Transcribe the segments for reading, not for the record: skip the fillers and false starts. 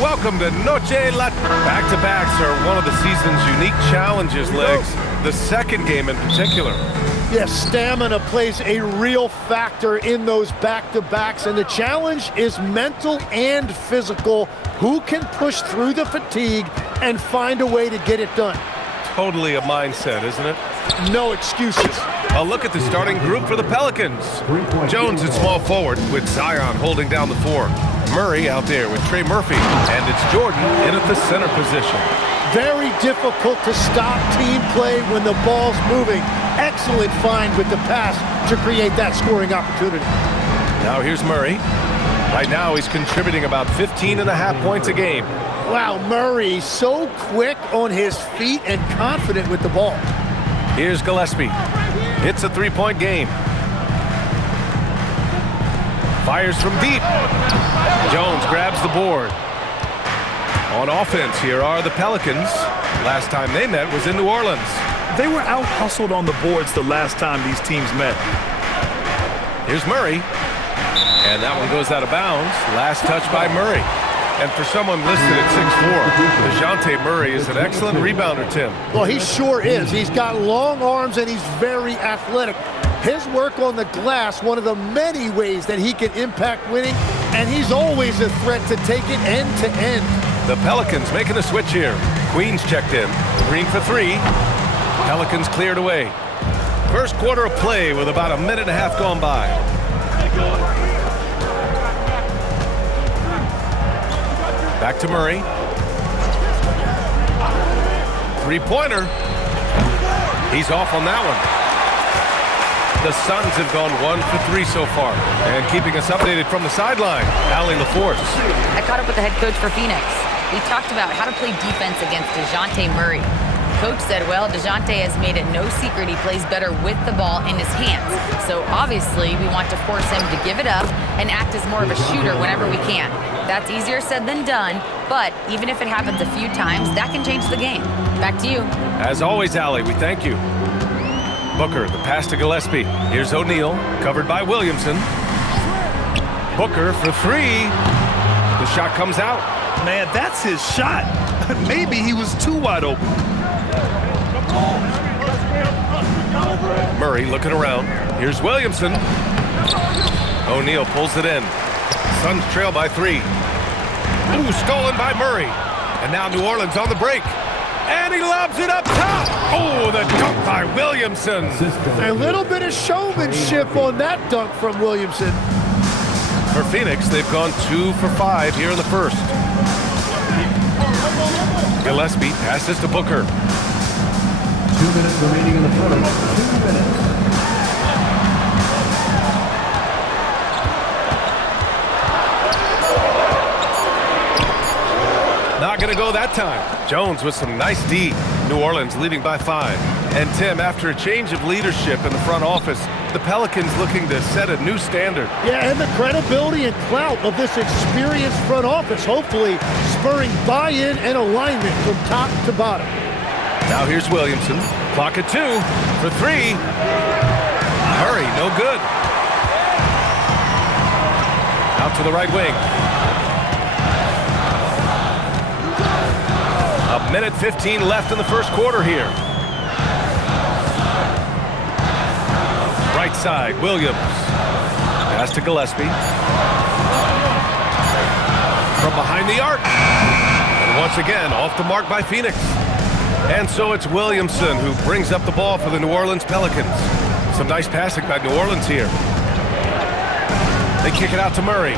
welcome to Noche La... Back-to-backs are one of the season's unique challenges, Legs. The second game in particular. Yes, stamina plays a real factor in those back-to-backs, and the challenge is mental and physical. Who can push through the fatigue and find a way to get it done? Totally a mindset, isn't it? No excuses. A look at the starting group for the Pelicans. Jones at small forward with Zion holding down the 4. Murray out there with Trey Murphy, and it's Jordan in at the center position. Very difficult to stop team play when the ball's moving. Excellent find with the pass to create that scoring opportunity. Now here's Murray. Right now he's contributing about 15.5 points a game. Wow, Murray so quick on his feet and confident with the ball. Here's Gillespie. It's a three-point game. Fires from deep. Jones grabs the board. On offense, here are the Pelicans. Last time they met was in New Orleans. They were out-hustled on the boards the last time these teams met. Here's Murray. And that one goes out of bounds. Last touch by Murray. And for someone listed at 6'4", DeJounte Murray is an excellent rebounder, Tim. Well, he sure is. He's got long arms and he's very athletic. His work on the glass, one of the many ways that he can impact winning, and he's always a threat to take it end to end. The Pelicans making a switch here. Queens checked in. Green for 3. Pelicans cleared away. First quarter of play with about a minute and a half gone by. Back to Murray. Three-pointer. He's off on that one. The Suns have gone 1 for 3 so far. And keeping us updated from the sideline, Allie LaForce. I caught up with the head coach for Phoenix. We talked about how to play defense against DeJounte Murray. Coach said, well, DeJounte has made it no secret he plays better with the ball in his hands. So obviously we want to force him to give it up and act as more of a shooter whenever we can. That's easier said than done, but even if it happens a few times, that can change the game. Back to you. As always, Allie, we thank you. Booker, the pass to Gillespie. Here's O'Neal, covered by Williamson. Booker for 3. The shot comes out. Man, that's his shot. Maybe he was too wide open. Murray looking around. Here's Williamson. O'Neal pulls it in. Suns trail by 3. Ooh, stolen by Murray. And now New Orleans on the break. And he lobs it up top. Oh, the dunk by Williamson. A little bit of showmanship on that dunk from Williamson. For Phoenix, they've gone 2 for 5 here in the first. Gillespie passes to Booker. 2 minutes remaining in the first. 2 minutes. Not going to go that time. Jones with some nice D. New Orleans leading by 5. And Tim, after a change of leadership in the front office, the Pelicans looking to set a new standard. Yeah, and the credibility and clout of this experienced front office, hopefully spurring buy-in and alignment from top to bottom. Now here's Williamson. Clock at 2 for 3. Murray, no good. Out to the right wing. A minute 15 left in the first quarter here. Right side, Williams. Pass to Gillespie. From behind the arc. And once again, off the mark by Phoenix. And so it's Williamson who brings up the ball for the New Orleans Pelicans. Some nice passing by New Orleans here. They kick it out to Murray.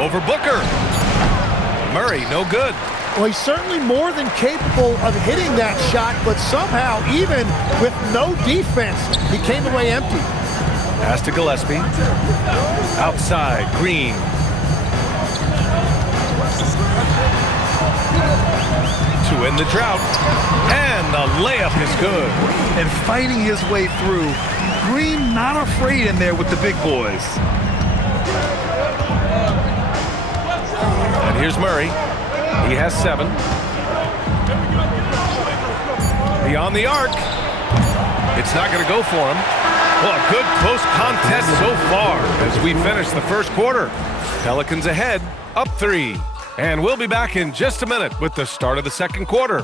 Over Booker. Murray, no good. Well, he's certainly more than capable of hitting that shot, but somehow, even with no defense, he came away empty. Pass to Gillespie. Outside, Green. To end the drought. And the layup is good. And fighting his way through. Green not afraid in there with the big boys. And here's Murray. He has 7. Beyond the arc. It's not going to go for him. Well, a good close contest so far as we finish the first quarter. Pelicans ahead, up 3. And we'll be back in just a minute with the start of the second quarter.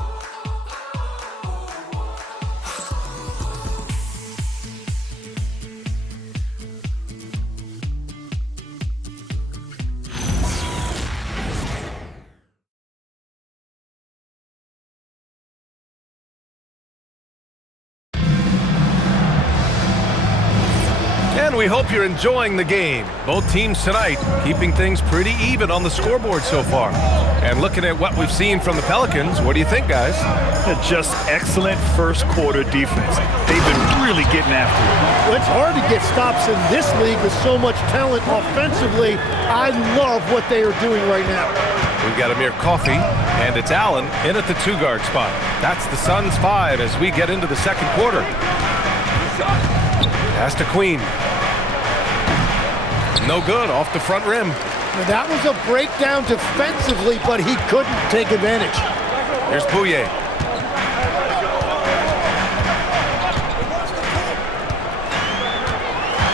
And we hope you're enjoying the game. Both teams tonight keeping things pretty even on the scoreboard so far. And looking at what we've seen from the Pelicans, what do you think, guys? Just excellent first quarter defense. They've been really getting after it. Well, it's hard to get stops in this league with so much talent offensively. I love what they are doing right now. We've got Amir Coffey, and it's Allen in at the 2-guard spot. That's the Suns' 5 as we get into the second quarter. Pass to Queen. No good, off the front rim. Now, that was a breakdown defensively, but he couldn't take advantage. Here's Bouye.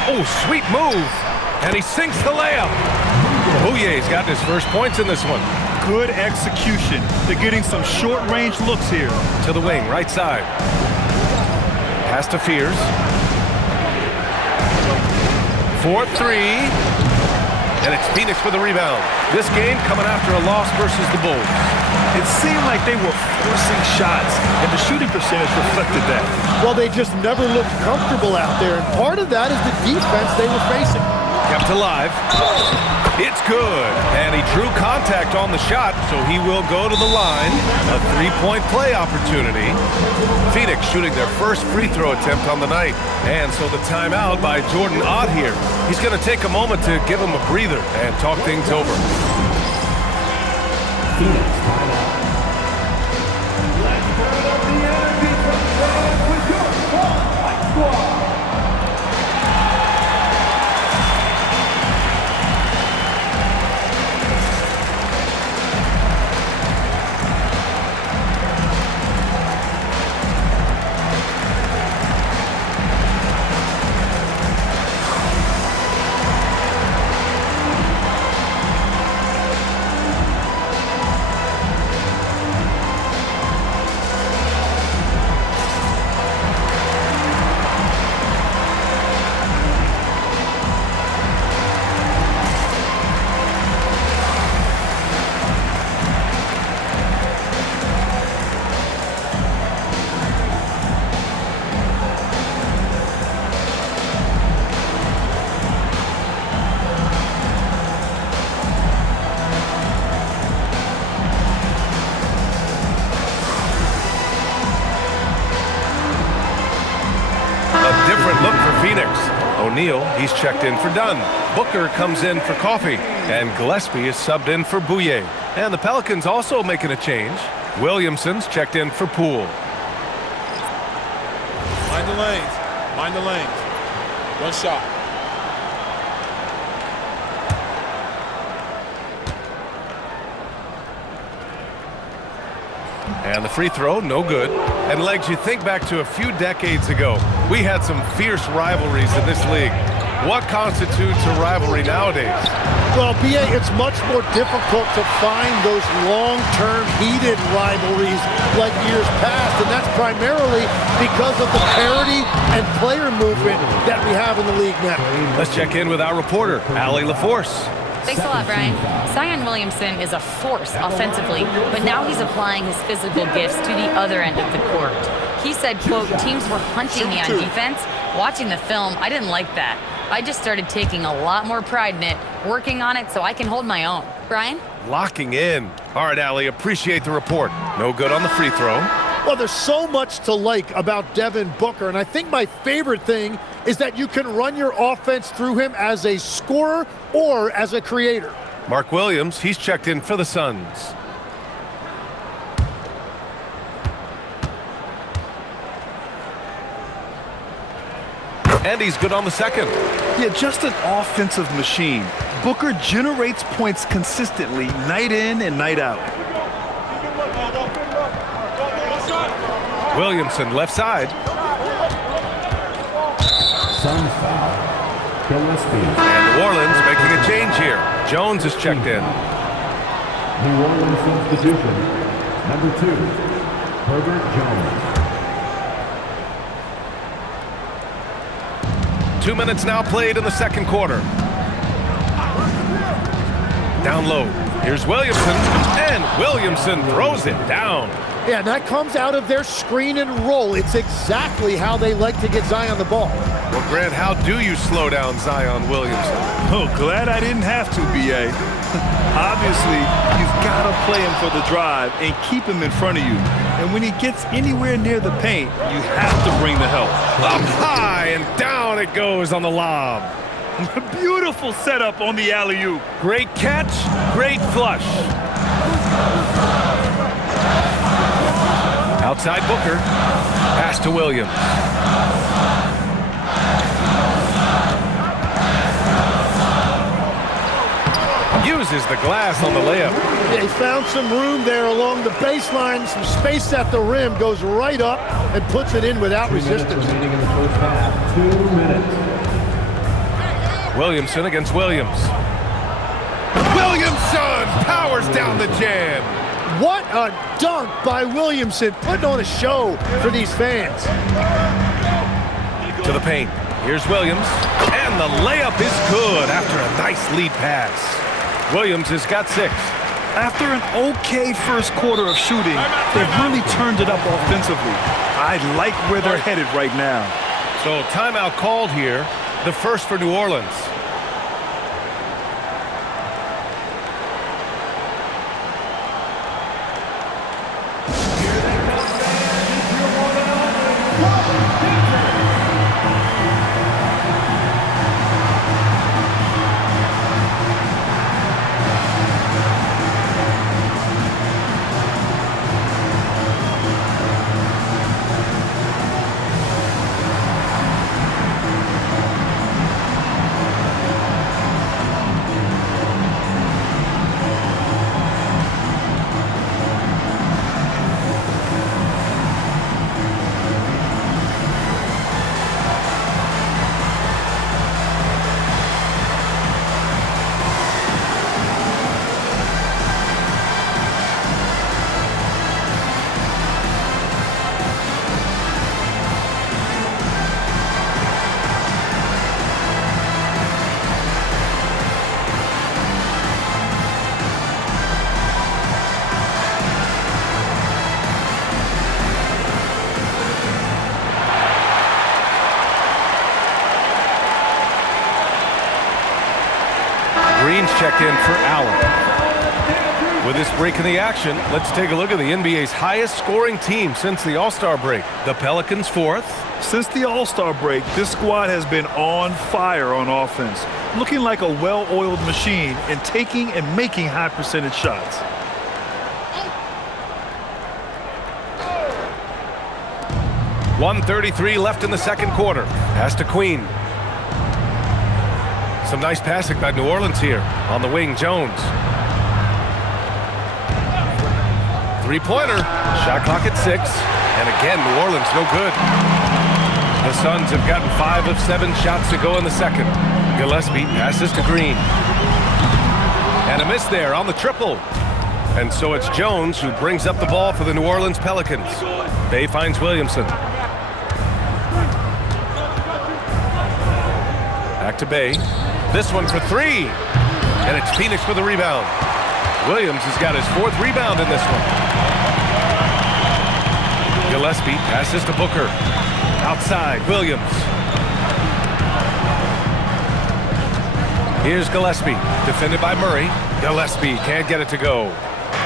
Oh, sweet move. And he sinks the layup. Bouye's gotten his first points in this one. Good execution. They're getting some short-range looks here. To the wing, right side. Pass to Fears. 4-3. And it's Phoenix with the rebound. This game coming after a loss versus the Bulls. It seemed like they were forcing shots, and the shooting percentage reflected that. Well, they just never looked comfortable out there, and part of that is the defense they were facing. Kept alive. It's good. And he drew contact on the shot, so he will go to the line. A 3-point play opportunity. Phoenix shooting their first free throw attempt on the night. And so the timeout by Jordan Ott here. He's going to take a moment to give him a breather and talk things over. Phoenix timeout. Look for Phoenix. O'Neal, he's checked in for Dunn. Booker comes in for Coffey. And Gillespie is subbed in for Bouye. And the Pelicans also making a change. Williamson's checked in for Poole. Mind the lanes. Mind the lanes. One shot. And the free throw, no good. And Legs, you think back to a few decades ago, we had some fierce rivalries in this league. What constitutes a rivalry nowadays? Well, B.A., it's much more difficult to find those long-term heated rivalries like years past, and that's primarily because of the parity and player movement that we have in the league now. Let's check in with our reporter, Allie LaForce. Thanks a lot, Brian. Zion Williamson is a force offensively, but now he's applying his physical gifts to the other end of the court. He said, quote, teams were hunting me on defense. Watching the film, I didn't like that. I just started taking a lot more pride in it, working on it so I can hold my own. Brian? Locking in. All right, Allie, appreciate the report. No good on the free throw. Well, there's so much to like about Devin Booker, and I think my favorite thing is that you can run your offense through him as a scorer or as a creator. Mark Williams, he's checked in for the Suns. And he's good on the second. Yeah, just an offensive machine. Booker generates points consistently, night in and night out. Williamson, left side. Suns foul. Gillespie. And New Orleans making a change here. Jones is checked in. New Orleans substitution. Number 2, Herbert Jones. 2 minutes now played in the second quarter. Down low. Here's Williamson. And Williamson throws it down. Yeah, and that comes out of their screen and roll. It's exactly how they like to get Zion the ball. Well, Grant, how do you slow down Zion Williamson? Oh, glad I didn't have to, B.A. Obviously, you've got to play him for the drive and keep him in front of you. And when he gets anywhere near the paint, you have to bring the help. Up high and down it goes on the lob. Beautiful setup on the alley-oop. Great catch, great flush. Outside Booker. Pass to Williams. Uses the glass on the layup. Yeah, he found some room there along the baseline, some space at the rim, goes right up and puts it in without 3 minutes resistance. remaining in the first half. 2 minutes. Williamson against Williams. Williamson powers down the jam. What a dunk by Williamson, putting on a show for these fans. To the paint. Here's Williams. And the layup is good after a nice lead pass. Williams has got 6. After an okay first quarter of shooting, they've really turned it up offensively. I like where they're headed right now. So timeout called here, the first for New Orleans. Green's checked in for Allen. With this break in the action, let's take a look at the NBA's highest scoring team since the All-Star break. The Pelicans 4th. Since the All-Star break, this squad has been on fire on offense, looking like a well-oiled machine and taking and making high percentage shots. .133 left in the second quarter. Pass to Queen. Some nice passing by New Orleans here. On the wing, Jones. Three-pointer. Shot clock at 6. And again, New Orleans no good. The Suns have gotten 5 of 7 shots to go in the second. Gillespie passes to Green. And a miss there on the triple. And so it's Jones who brings up the ball for the New Orleans Pelicans. Bay finds Williamson. Back to Bay. This one for 3. And it's Phoenix with the rebound. Williams has got his 4th rebound in this one. Gillespie passes to Booker. Outside, Williams. Here's Gillespie, defended by Murray. Gillespie can't get it to go.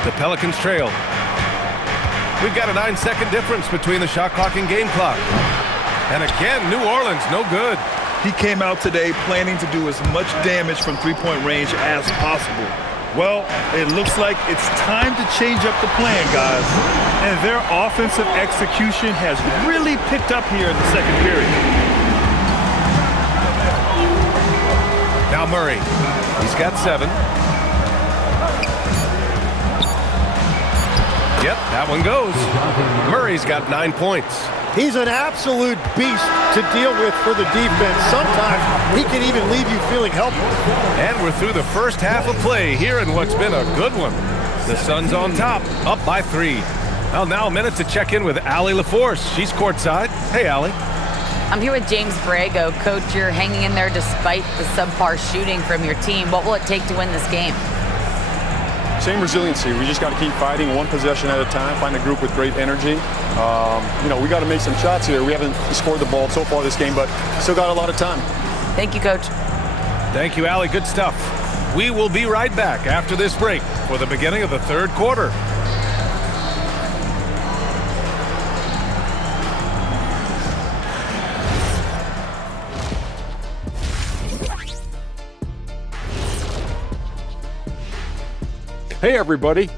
The Pelicans trail. We've got a 9-second difference between the shot clock and game clock. And again, New Orleans no good. He came out today planning to do as much damage from three-point range as possible. Well, it looks like it's time to change up the plan, guys. And their offensive execution has really picked up here in the second period. Now Murray. He's got 7. Yep, that one goes. Murray's got 9 points. He's an absolute beast to deal with for the defense. Sometimes he can even leave you feeling helpless. And we're through the first half of play here in what's been a good one. The Suns on top, up by 3. Well, now a minute to check in with Allie LaForce. She's courtside. Hey, Allie. I'm here with James Borrego. Coach, you're hanging in there despite the subpar shooting from your team. What will it take to win this game? Same resiliency. We just got to keep fighting one possession at a time, find a group with great energy. We got to make some shots here. We haven't scored the ball so far this game, but still got a lot of time. Thank you, Coach. Thank you, Allie. Good stuff. We will be right back after this break for the beginning of the third quarter. Hey, everybody.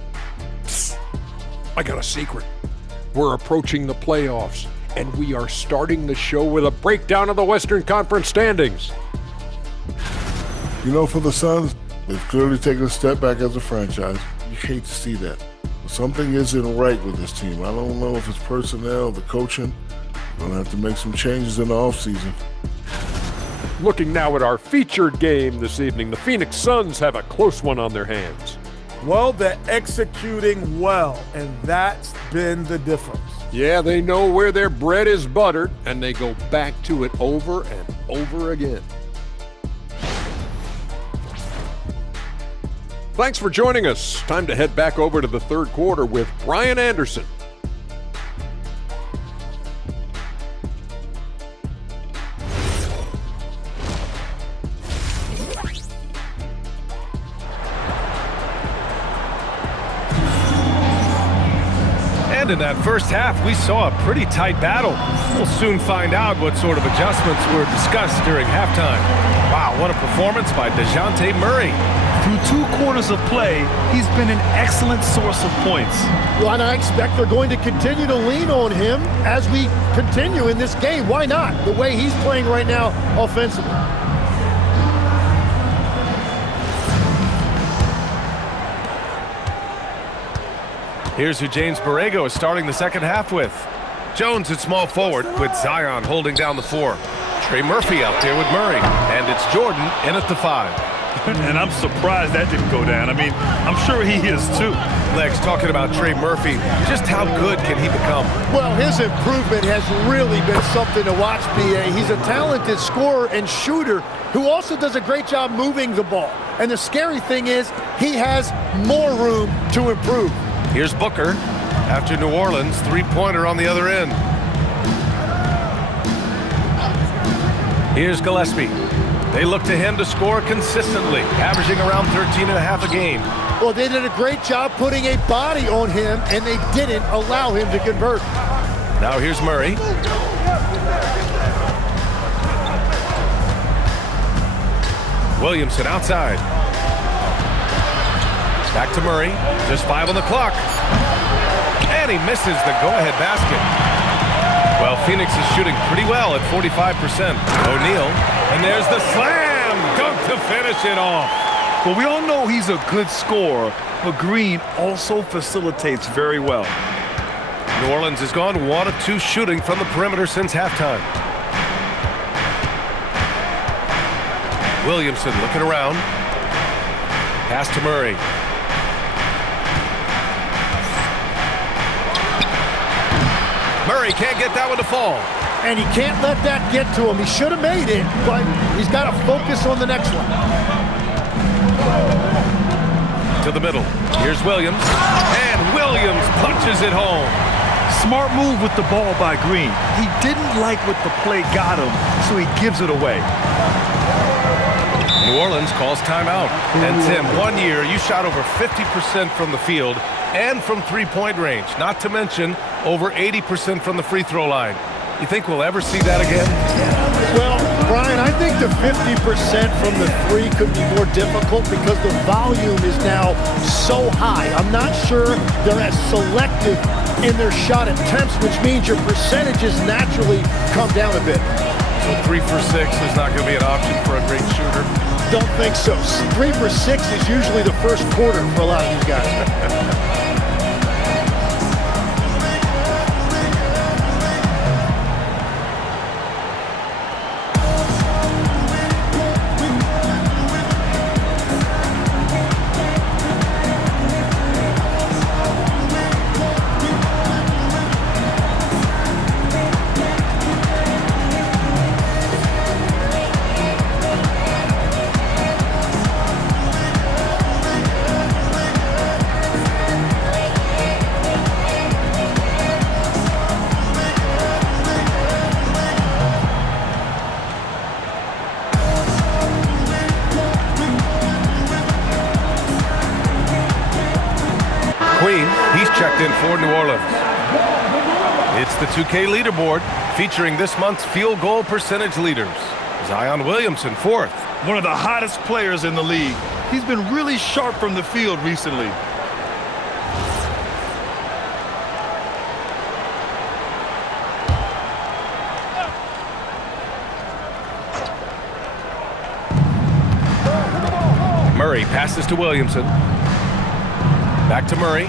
Psst. I got a secret. We're approaching the playoffs, and we are starting the show with a breakdown of the Western Conference standings. You know, for the Suns, they've clearly taken a step back as a franchise. You hate to see that. But something isn't right with this team. I don't know if it's personnel, the coaching. We're going to have to make some changes in the offseason. Looking now at our featured game this evening, the Phoenix Suns have a close one on their hands. Well, they're executing well, and that's been the difference. Yeah, they know where their bread is buttered, and they go back to it over and over again. Thanks for joining us. Time to head back over to the third quarter with Brian Anderson. In that first half, we saw a pretty tight battle. We'll soon find out what sort of adjustments were discussed during halftime. Wow, what a performance by DeJounte Murray. Through 2 quarters of play, he's been an excellent source of points. Well, and I expect they're going to continue to lean on him as we continue in this game. Why not? The way he's playing right now offensively. Here's who James Borrego is starting the second half with. Jones at small forward with Zion holding down the 4. Trey Murphy out there with Murray. And it's Jordan in at the 5. And I'm surprised that didn't go down. I mean, I'm sure he is too. Lex talking about Trey Murphy. Just how good can he become? Well, his improvement has really been something to watch, B.A. He's a talented scorer and shooter who also does a great job moving the ball. And the scary thing is he has more room to improve. Here's Booker after New Orleans, 3-pointer on the other end. Here's Gillespie. They look to him to score consistently, averaging around 13.5 a game. Well, they did a great job putting a body on him, and they didn't allow him to convert. Now here's Murray. Williamson outside. Back to Murray. Just 5 on the clock. And he misses the go-ahead basket. Well, Phoenix is shooting pretty well at 45%. O'Neal. And there's the slam dunk to finish it off. Well, we all know he's a good scorer, but Green also facilitates very well. New Orleans has gone 1 of 2 shooting from the perimeter since halftime. Williamson looking around. Pass to Murray. Murray can't get that one to fall. And he can't let that get to him. He should have made it, but he's got to focus on the next one. To the middle. Here's Williams. And Williams punches it home. Smart move with the ball by Green. He didn't like what the play got him, so he gives it away. New Orleans calls timeout. And Tim, 1 year, you shot over 50% from the field and from three-point range, not to mention over 80% from the free throw line. You think we'll ever see that again? Well, Brian, I think the 50% from the 3 could be more difficult because the volume is now so high. I'm not sure they're as selective in their shot attempts, which means your percentages naturally come down a bit. So 3 for 6 is not going to be an option for a great shooter? Don't think so. 3 for 6 is usually the first quarter for a lot of these guys. Green. He's checked in for New Orleans. It's the 2K leaderboard featuring this month's field goal percentage leaders. Zion Williamson, 4th. One of the hottest players in the league. He's been really sharp from the field recently. Murray passes to Williamson. Back to Murray.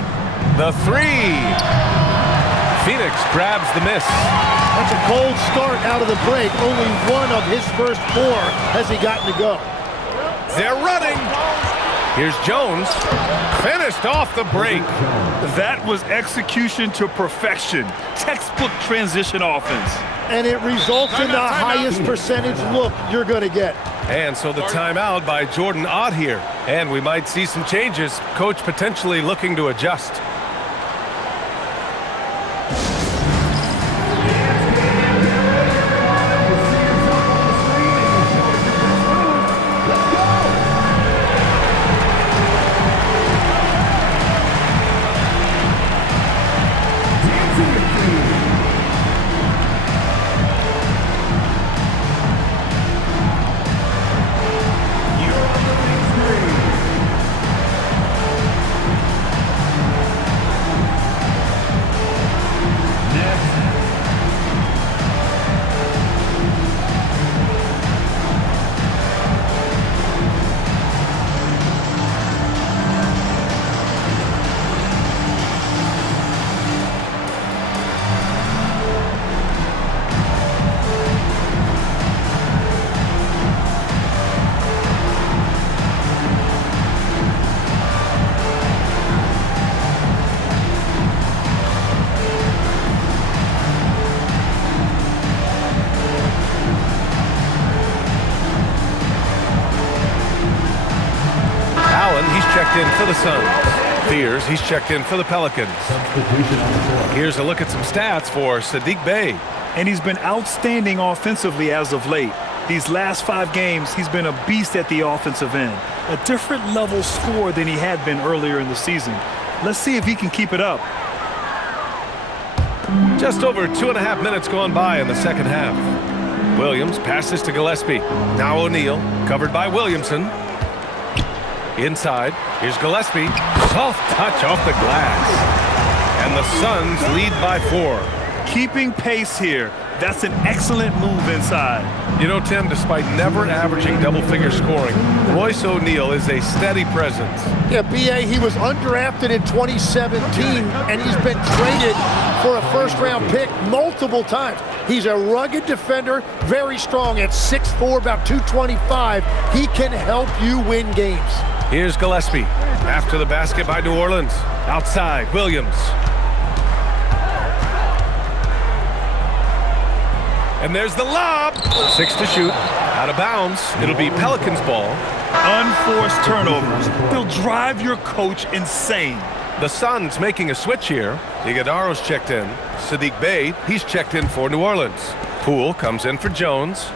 The 3. Phoenix grabs the miss. That's a cold start out of the break. Only one of his first 4 has he gotten to go. They're running. Here's Jones. Finished off the break. That was execution to perfection. Textbook transition offense. And it results in the highest percentage look you're going to get. And so the timeout by Jordan Ott here. And we might see some changes. Coach potentially looking to adjust. In for the Suns. Fears, he's checked in for the Pelicans. Here's a look at some stats for Saddiq Bey. And he's been outstanding offensively as of late. These last 5 games, he's been a beast at the offensive end. A different level scorer than he had been earlier in the season. Let's see if he can keep it up. Just over 2.5 minutes gone by in the second half. Williams passes to Gillespie. Now O'Neal, covered by Williamson. Inside, here's Gillespie. Soft touch off the glass. And the Suns lead by 4. Keeping pace here. That's an excellent move inside. You know, Tim, despite never averaging double-figure scoring, Royce O'Neal is a steady presence. Yeah, B.A., he was undrafted in 2017, and he's been traded for a first-round pick multiple times. He's a rugged defender, very strong at 6'4", about 225. He can help you win games. Here's Gillespie. After the basket by New Orleans. Outside, Williams. And there's the lob. 6 to shoot. Out of bounds. It'll be Pelicans ball. Unforced turnovers. They'll drive your coach insane. The Suns making a switch here. Iguodaro's checked in. Saddiq Bey, he's checked in for New Orleans. Poole comes in for Jones.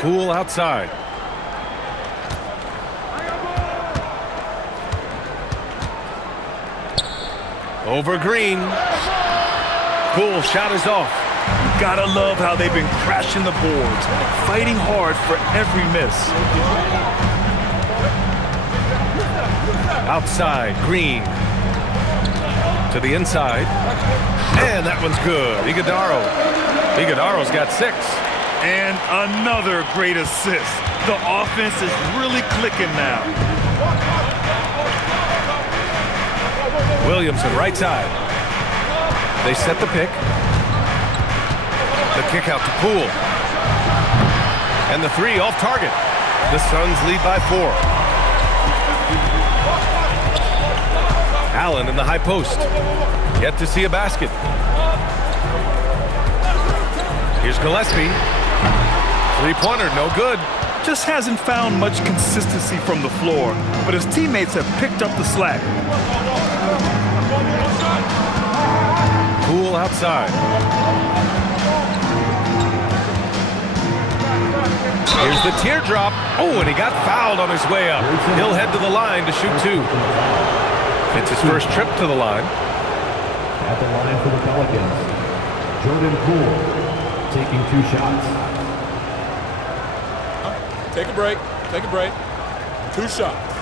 Poole outside. Over Green. Poole shot is off. Gotta love how they've been crashing the boards, fighting hard for every miss. Outside, Green. To the inside. And that one's good. Iguodaro's got 6. And another great assist. The offense is really clicking now. Williamson, right side. They set the pick. The kick out to Poole. And the 3 off target. The Suns lead by 4. Allen in the high post. Yet to see a basket. Here's Gillespie. 3-pointer, no good. Just hasn't found much consistency from the floor, but his teammates have picked up the slack. Poole outside. Here's the teardrop. Oh, and he got fouled on his way up. He'll head to the line to shoot 2. It's his first trip to the line. At the line for the Pelicans, Jordan Poole taking 2 shots. Take a break. Take a break. 2 shots.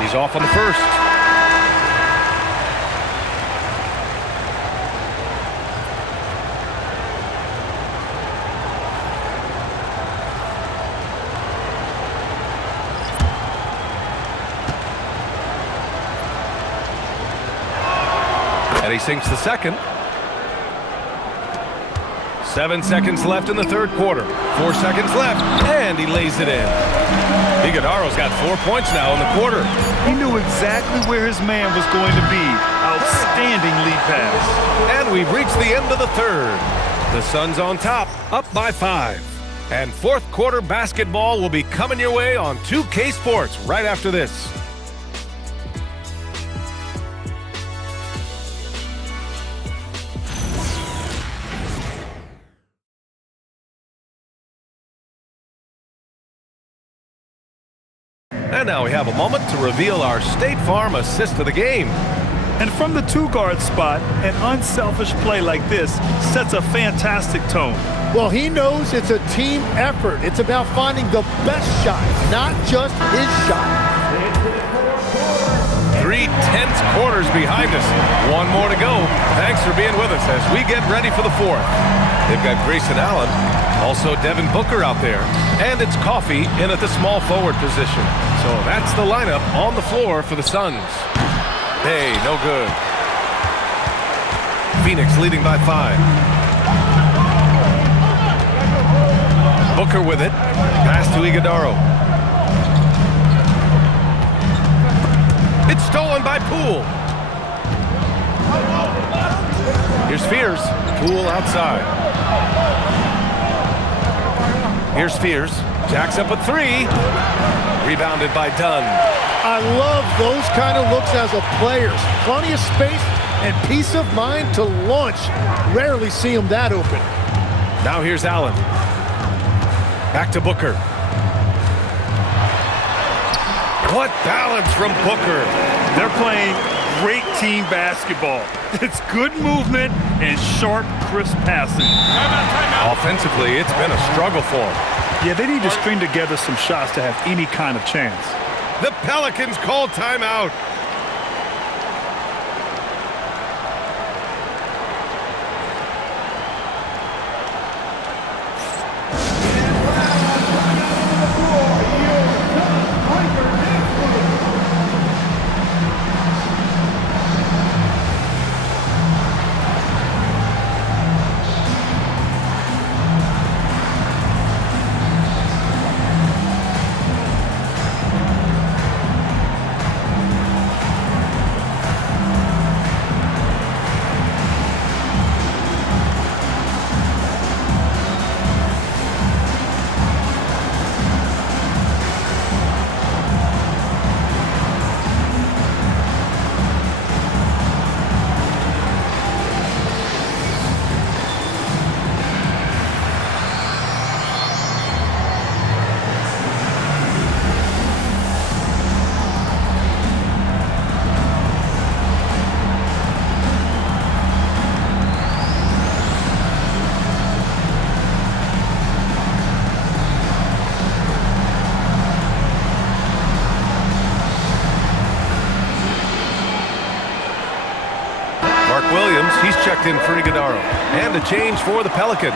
He's off on the first. And he sinks the second. 7 seconds left in the third quarter. 4 seconds left, and he lays it in. Iguodaro's got 4 points now in the quarter. He knew exactly where his man was going to be. Outstanding lead pass. And we've reached the end of the third. The Suns on top, up by 5. And fourth quarter basketball will be coming your way on 2K Sports right after this. And now we have a moment to reveal our State Farm assist of the game. And from the 2-guard spot, an unselfish play like this sets a fantastic tone. Well, he knows it's a team effort. It's about finding the best shot, not just his shot. 3 tense quarters behind us. 1 more to go. Thanks for being with us as we get ready for the fourth. They've got Grayson Allen, also Devin Booker out there, and it's Coffey in at the small forward position. So that's the lineup on the floor for the Suns. Hey, no good. Phoenix leading by 5. Booker with it. Pass to Iguodaro. It's stolen by Poole. Here's Fears. Poole outside. Here's Fears. Jacks up a 3. Rebounded by Dunn. I love those kind of looks as a player. Plenty of space and peace of mind to launch. Rarely see him that open. Now here's Allen. Back to Booker. What balance from Booker. They're playing great team basketball. It's good movement and sharp, crisp passing. Offensively, it's been a struggle for them. Yeah, they need to string together some shots to have any kind of chance. The Pelicans call timeout. Williams, he's checked in for Iguodaro. And a change for the Pelicans.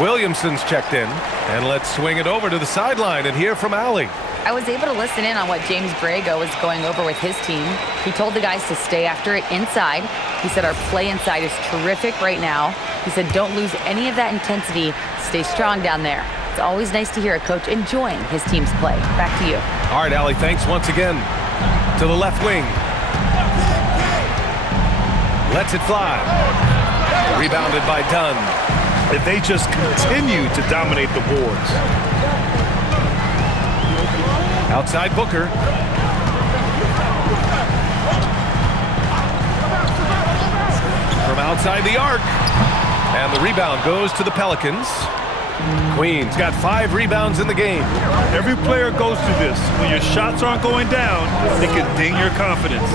Williamson's checked in. And let's swing it over to the sideline and hear from Allie. I was able to listen in on what James Borrego was going over with his team. He told the guys to stay after it inside. He said our play inside is terrific right now. He said don't lose any of that intensity. Stay strong down there. It's always nice to hear a coach enjoying his team's play. Back to you. All right, Allie, thanks once again. To the left wing. Lets it fly. Rebounded by Dunn. If they just continue to dominate the boards. Outside Booker. From outside the arc. And the rebound goes to the Pelicans. Queens got 5 rebounds in the game. Every player goes through this. When your shots aren't going down, it can ding your confidence.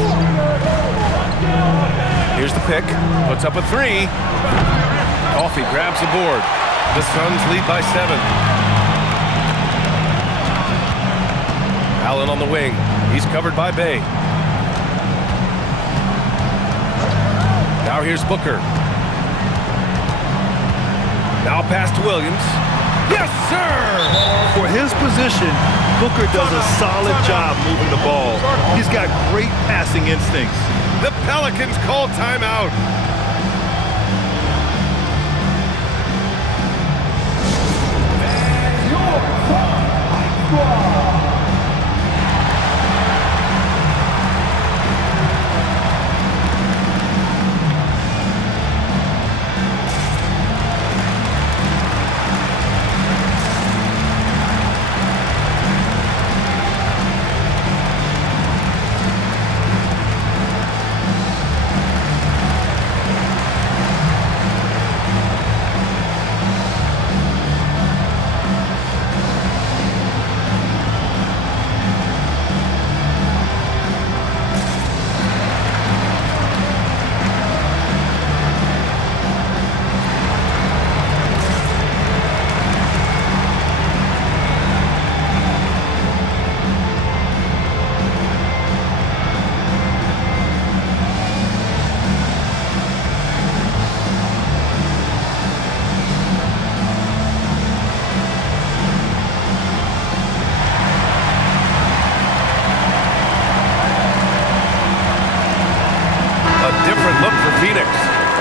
Here's the pick. Puts up a 3. Coffee grabs the board. The Suns lead by 7. Allen on the wing. He's covered by Bay. Now here's Booker. Now pass to Williams. Yes, sir! For his position, Booker does a solid job moving the ball. He's got great passing instincts. The Pelicans call timeout.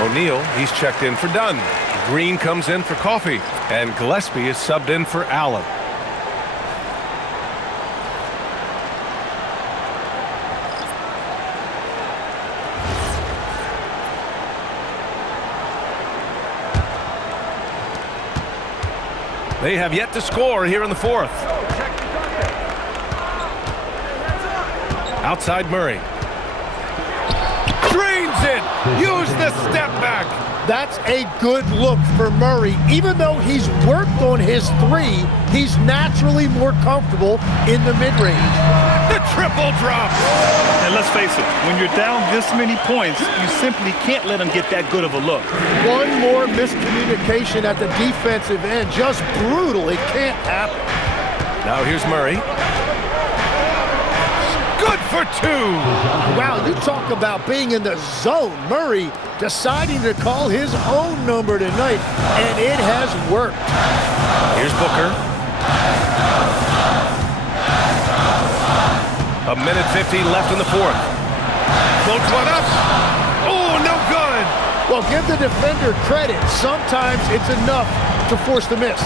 O'Neal, he's checked in for Dunn. Green comes in for Coffee, and Gillespie is subbed in for Allen. They have yet to score here in the 4th. Outside Murray. Drains it! Use the step back! That's a good look for Murray. Even though he's worked on his 3, he's naturally more comfortable in the mid-range. The triple drop! And let's face it, when you're down this many points, you simply can't let him get that good of a look. One more miscommunication at the defensive end. Just brutal. It can't happen. Now here's Murray. Good for 2! Wow, you talk about being in the zone. Murray deciding to call his own number tonight, and it has worked. Here's Booker. A minute 50 left in the 4th. Floats one up. Oh, no good! Well, give the defender credit. Sometimes it's enough to force the miss.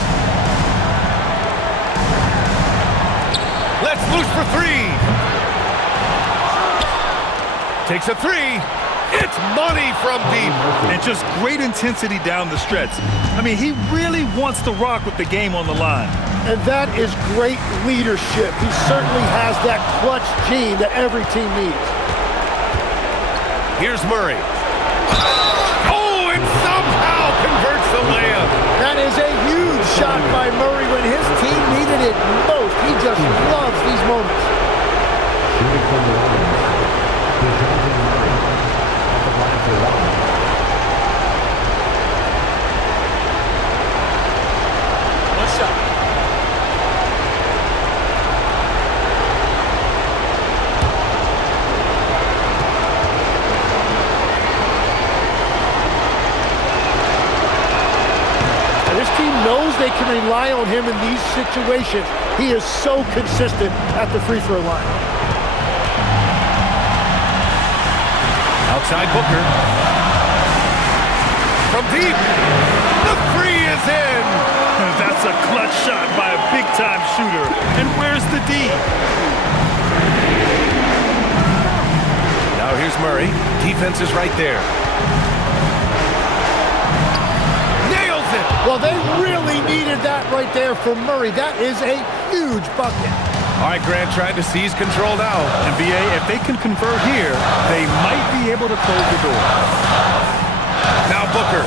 Let's loose for 3. Takes a 3. It's money from deep. And just great intensity down the stretch. I mean, he really wants to rock with the game on the line. And that is great leadership. He certainly has that clutch gene that every team needs. Here's Murray. Oh, and somehow converts the layup. That is a huge shot by Murray when his team needed it most. He just loves these moments. Shooting from the line. DeJounte Murray at the line for 1. One shot. And this team knows they can rely on him in these situations. He is so consistent at the free throw line. Outside Booker. From deep. The 3 is in. That's a clutch shot by a big-time shooter. And where's the D? Now here's Murray. Defense is right there. Nails it. Well, they really needed that right there from Murray. That is a huge bucket. All right, Grant trying to seize control now. And BA, if they can convert here, they might be able to close the door. Now Booker.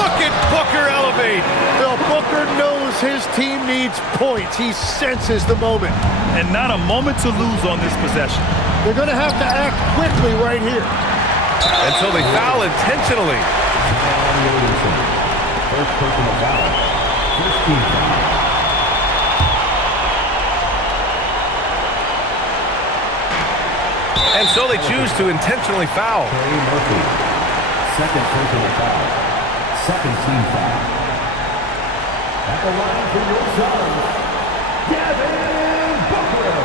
Look at Booker elevate. Well, Booker knows his team needs points. He senses the moment. And not a moment to lose on this possession. They're going to have to act quickly right here. And so they foul intentionally. First personal foul. First team foul. And so they choose to intentionally foul. Trey Murphy. Second personal foul. Second team foul. At the line for your Suns, Devin Booker.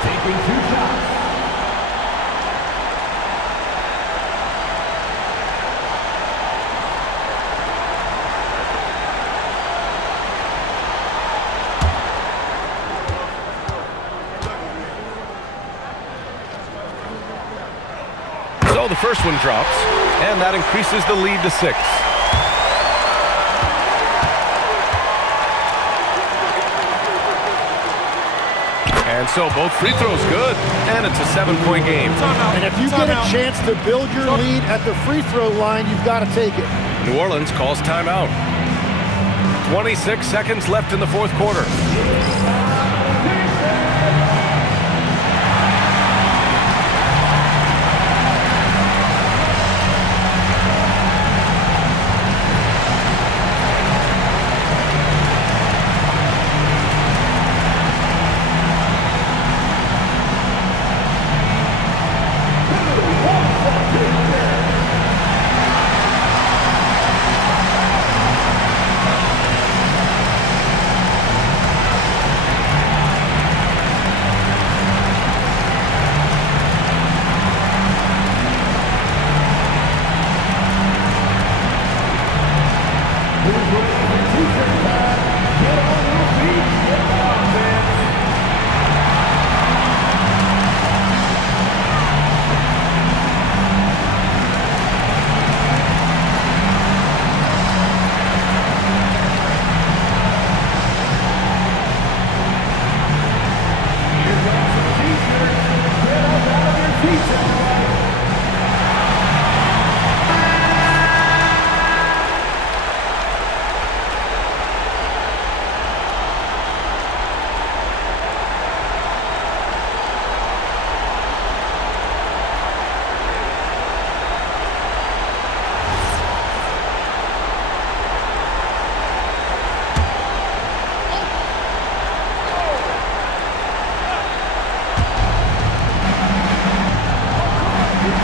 Taking 2 shots. So the first one drops, and that increases the lead to 6. And so both free throws good, and it's a 7-point game. And if you get a chance to build your lead at the free throw line, you've got to take it. New Orleans calls timeout. 26 seconds left in the fourth quarter.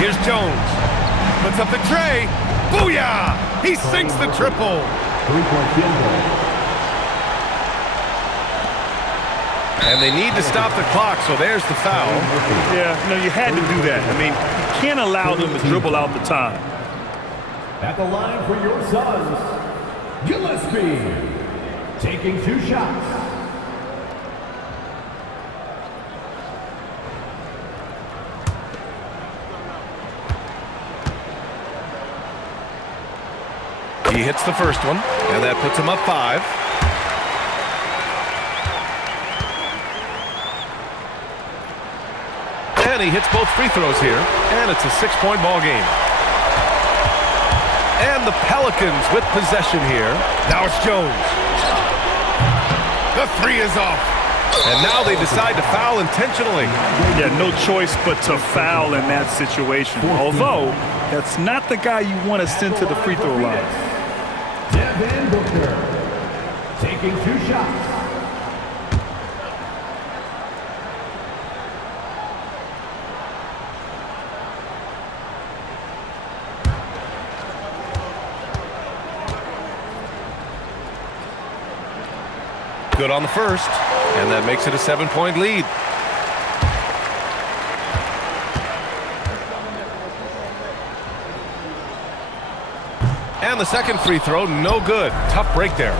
Here's Jones. Puts up the tray. Booyah! He sinks the triple. 3-point field goal. And they need to stop the clock, so there's the foul. Yeah, no, you had to do that. I mean, you can't allow them to dribble out the time. At the line for your Suns, Gillespie. Taking 2 shots. He hits the first one, and that puts him up 5. And he hits both free throws here, and it's a 6-point ball game. And the Pelicans with possession here. Now it's Jones. The 3 is off. And now they decide to foul intentionally. Yeah, no choice but to foul in that situation. Although, that's not the guy you want to send to the free throw line. Devin Booker. Taking 2 shots. Good on the first, and that makes it a 7-point lead. And the second free throw, no good. Tough break there.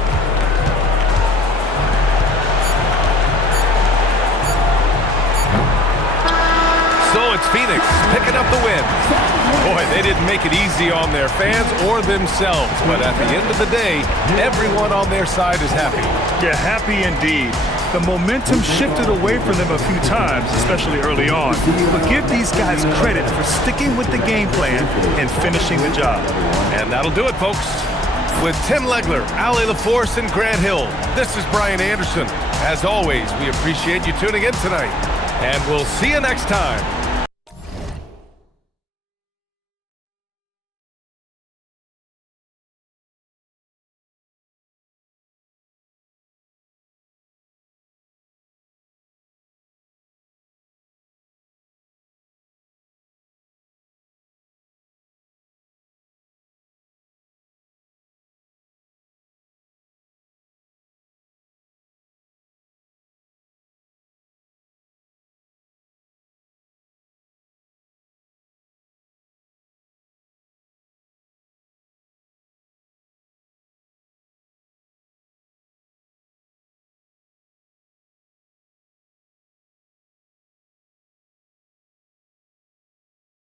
So it's Phoenix picking up the win. Boy, they didn't make it easy on their fans or themselves, but at the end of the day, everyone on their side is happy. Yeah, happy indeed. The momentum shifted away from them a few times, especially early on. But give these guys credit for sticking with the game plan and finishing the job. And that'll do it, folks. With Tim Legler, Allie LaForce, and Grant Hill, this is Brian Anderson. As always, we appreciate you tuning in tonight, and we'll see you next time.